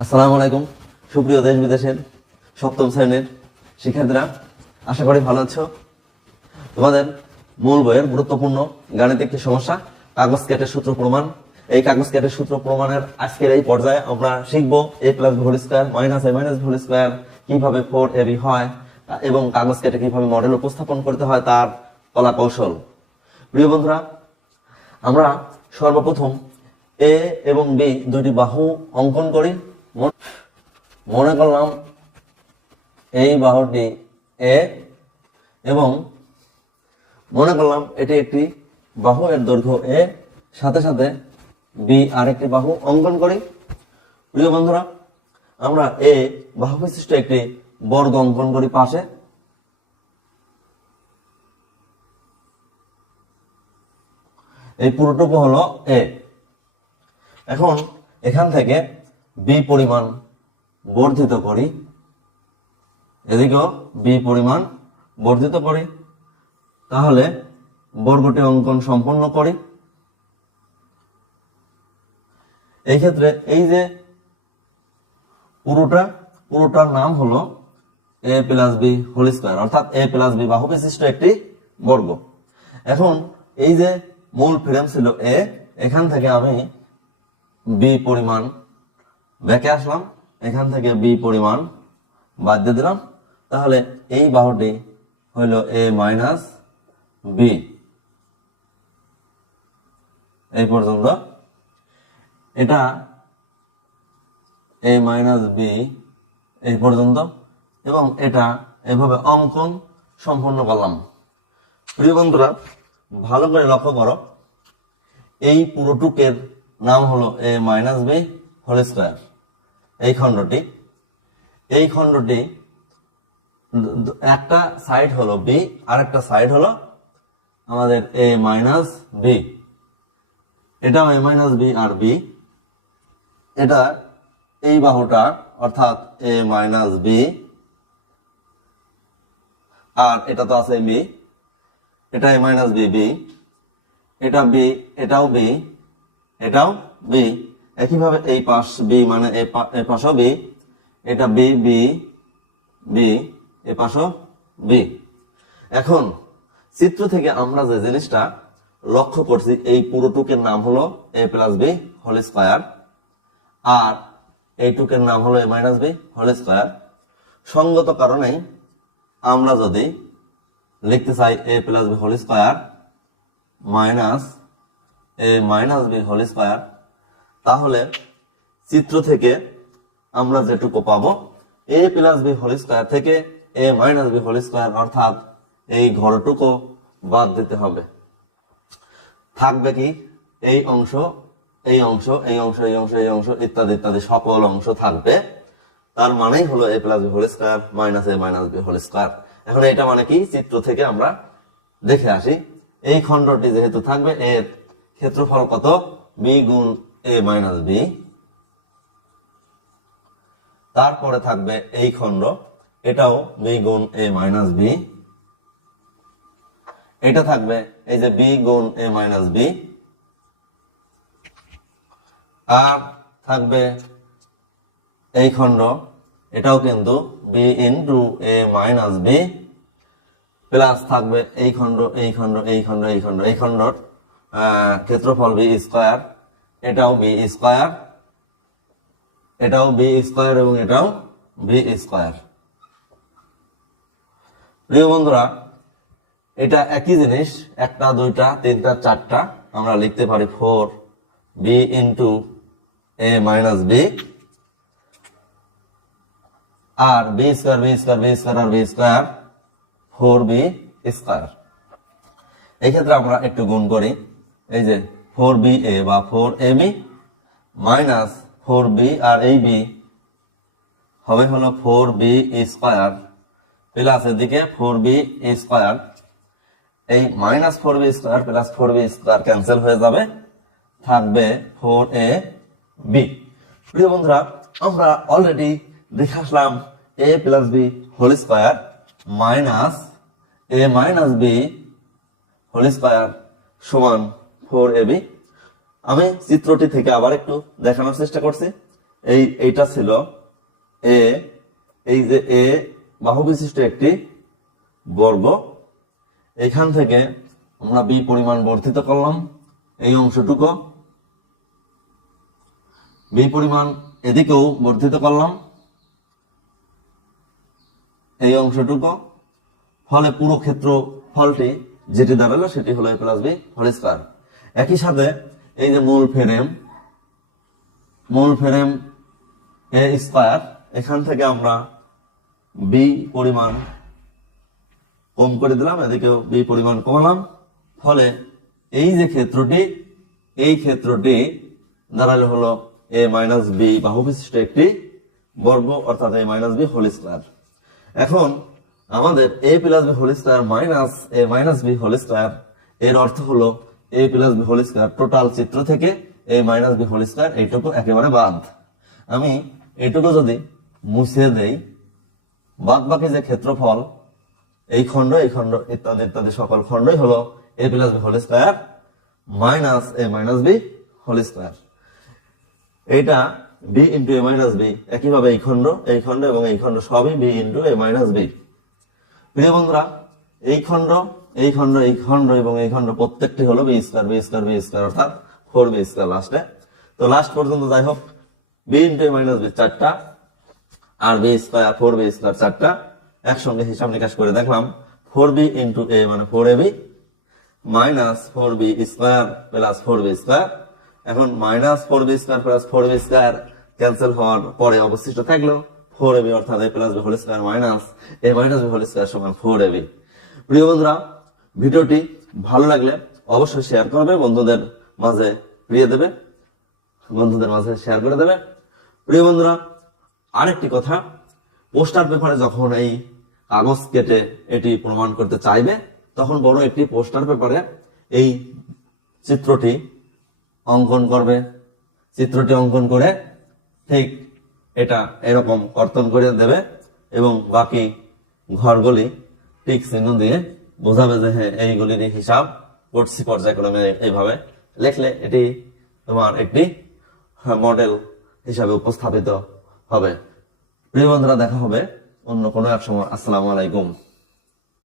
আসসালামু আলাইকুম। সুপ্রিয় দেশ বিদেশের সপ্তম শ্রেণির শিক্ষার্থীরা, আশা করি ভালো আছো। তোমাদের মূল বইয়ের গুরুত্বপূর্ণ গাণিতিক সমস্যা, কাগজ কেটের সূত্র প্রমাণ। এই কাগজ কেটের সূত্র প্রমাণের আজকের এই পর্যায়ে আমরা শিখব A plus whole square minus A minus whole square কীভাবে ফোর এবি হয় এবং কাগজ কেটে কীভাবে মডেল উপস্থাপন করতে হয় তার কলা কৌশল। প্রিয় বন্ধুরা, আমরা সর্বপ্রথম এ এবং বি দুইটি বাহু অঙ্কন করি। মন- করলাম এই বাহুটি এ এবং মনে করলাম এটি একটি বাহু এর দৈর্ঘ্য এ, সাথে সাথে বি আরেকটি বাহু অঙ্কন করি। প্রিয় বন্ধুরা, আমরা এ বাহু বিশিষ্ট একটি বর্গ অঙ্কন করি পাশে। এই পুরোটুকু হলো এ। এখন এখান থেকে বি পরিমাণ বর্ধিত করি। এদিকেও বি পরিমাণ বর্ধিত করি। তাহলে বর্গটি অঙ্কন সম্পন্ন করি। এই ক্ষেত্রে এই যে পুরোটা, পুরোটার নাম হলো A plus B whole square অর্থাৎ এ প্লাস বি বাহু বিশিষ্ট একটি বর্গ। এখন এই যে মূল ফ্রেম ছিল এ এখান থেকে আমি বি পরিমাণ ব্যাকে আসলাম, এখান থেকে বি পরিমাণ বাদ দিয়ে দিলাম। তাহলে এই বাহুটি হইল এ মাইনাস বি এই পর্যন্ত। এটা এ মাইনাস বি এই পর্যন্ত। এবং এটা এভাবে অঙ্কন সম্পন্ন করলাম। প্রিয় বন্ধুরা, ভালো করে লক্ষ্য করো। এই পুরোটুকের নাম হলো A minus B whole square. এই খণ্ডটি এই খণ্ডটি একটা সাইড হলো বি আর একটা সাইড হলো আমাদের এ মাইনাস বি এটাও এ মাইনাস বি আর বি এটা এই বাহুটা, অর্থাৎ এ মাইনাস বি আর এটা তো আছে বি এটা এ মাইনাস বি বি এটা বি এটাও বি এটাও বি একইভাবে এই পাশ বি মানে এই এই পাশও বি এটা বি বি বি এ পাশও বি এখন, চিত্র থেকে আমরা যে জিনিসটা লক্ষ্য করছি, এই পুরোটুকের নাম হলো A plus B whole square আর এইটুকের নাম হলো A minus B whole square সঙ্গত কারণেই আমরা যদি লিখতে চাই A plus B whole square minus A minus B whole square তাহলে চিত্র থেকে আমরা যেটুকু পাবো A plus B whole square থেকে A minus B whole square অর্থাৎ এই ঘরটুকু বাদ দিতে হবে। থাকবে কি? এই অংশ এই অংশ এই অংশ এই অংশ এই অংশ, ইত্যাদি ইত্যাদি, সকল অংশ থাকবে। তার মানেই হলো A plus B whole square minus A minus B whole square এখন এটা মানে কি? চিত্র থেকে আমরা দেখে আসি। এই খণ্ডটি যেহেতু থাকবে, এর ক্ষেত্রফল কত? বি গুণ এ মাইনাস বি। তারপরে থাকবে এই খণ্ড, এটাও বি গুণ এ মাইনাস বি। এটা থাকবে এই যে বি গুণ এ মাইনাস বি। আর থাকবে এই খণ্ড, এটাও কিন্তু B into A minus B. Plus থাকবে এই খণ্ড এই খণ্ড এই খণ্ড এই খণ্ড, এই খণ্ডর ক্ষেত্রফল বি স্কোয়ার। এটাও বি স্কোয়ার এটাও বি স্কোয়ার এবং এটাও বি স্কোয়ার প্রিয় বন্ধুরা, এটা একই জিনিস, একটা, দুইটা, তিনটা, চারটা, আমরা লিখতে পারি four B into A minus B R B square B square B square R B square four B square এই ক্ষেত্রে আমরা একটু গুণ করি, এই যে ফোর বি এ বা four A B minus four B আর এই বি হবে হলো ফোর বি স্কোয়ার প্লাস এদিকে ফোর বি স্কোয়ার। এই minus four B square plus four B square cancel হয়ে যাবে, থাকবে ফোর এ বি। প্রিয় বন্ধুরা, আমরা অলরেডি দেখে আসলাম A plus B whole square minus A minus B whole square সমান ফোর এ বি আমি চিত্রটি থেকে আবার একটু দেখানোর চেষ্টা করছি। এই, এইটা ছিল এ, এই যে এ বাহু বিশিষ্ট একটি বর্গ। এখান থেকে আমরা বি পরিমাণ বর্ধিত করলাম এই অংশটুকু। বি পরিমাণ এদিকেও বর্ধিত করলাম এই অংশটুকু। ফলে পুরো ক্ষেত্র, ফলটি যেটি দাঁড়াল সেটি হলো A plus B whole square. একই সাথে এই যে মূল ফ্রেম মূল ফ্রেম এ স্কয়ার, এখান থেকে আমরা বি পরিমাণ কম করে দিলাম, এদিকেও বি পরিমাণ কমালাম। ফলে এই যে ক্ষেত্রটি, এই ক্ষেত্রটি দাঁড়াল হলো এ মাইনাস বি বাহু বিশিষ্ট একটি বর্গ, অর্থাৎ A minus B whole square এখন আমাদের A plus B whole square minus A minus B whole square এর অর্থ হলো A plus B whole square total চিত্র থেকে A minus B whole square এইটুকু একেবারে বাদ। আমি এইটুকু যদি মুছে দেই বাদ বাকি যে ক্ষেত্রফল, এই খণ্ড এই খণ্ড ইত্যাদি ইত্যাদি সকল খণ্ডই হলো A plus B whole square minus A minus B whole square এইটা B into A minus B একইভাবে এই খণ্ড এই খণ্ড এবং এই খণ্ড সবই B into A minus B প্রিয় বন্ধুরা, এই খণ্ড এই খণ্ড এই খণ্ড এবং এই খণ্ড প্রত্যেকটি হলো B square B square B square অর্থাৎ ফোর বি স্কয়ার লাস্টে তো লাস্ট পর্যন্ত যাই হোক B into A minus B চারটা, আর B square four B square চারটা, একসঙ্গে হিসাব নিকাশ করে দেখলাম ফোর বি ইন্টু এ মানে four A B minus four B square plus four B square এখন minus four B square plus four B square cancel হওয়ার পরে অবশিষ্ট থাকল ফোর এবি অর্থাৎ A plus B whole square minus A minus B whole square সমান four A B প্রিয় বন্ধুরা ভিডিওটি ভালো লাগলে অবশ্যই শেয়ার করবে, বন্ধুদের মাঝে প্রিয় দেবে, বন্ধুদের মাঝে শেয়ার করে দেবে। প্রিয় বন্ধুরা, আরেকটি কথা, পোস্টার পেপারে যখন এই কাগজ কেটে এটি প্রমাণ করতে চাইবে, তখন বড় একটি পোস্টার পেপারে এই চিত্রটি অঙ্কন করবে। চিত্রটি অঙ্কন করে ঠিক এটা এরকম কর্তন করে দেবে এবং বাকি ঘরগুলি ঠিক চিহ্ন দিয়ে বোঝাবে যে হ্যাঁ এইগুলির হিসাব করছি পর্যায়ক্রমে এইভাবে। লেখলে এটি তোমার একটি মডেল হিসাবে উপস্থাপিত হবে। প্রিয় বন্ধুরা, দেখা হবে অন্য কোনো এক সময়। আসসালামু আলাইকুম।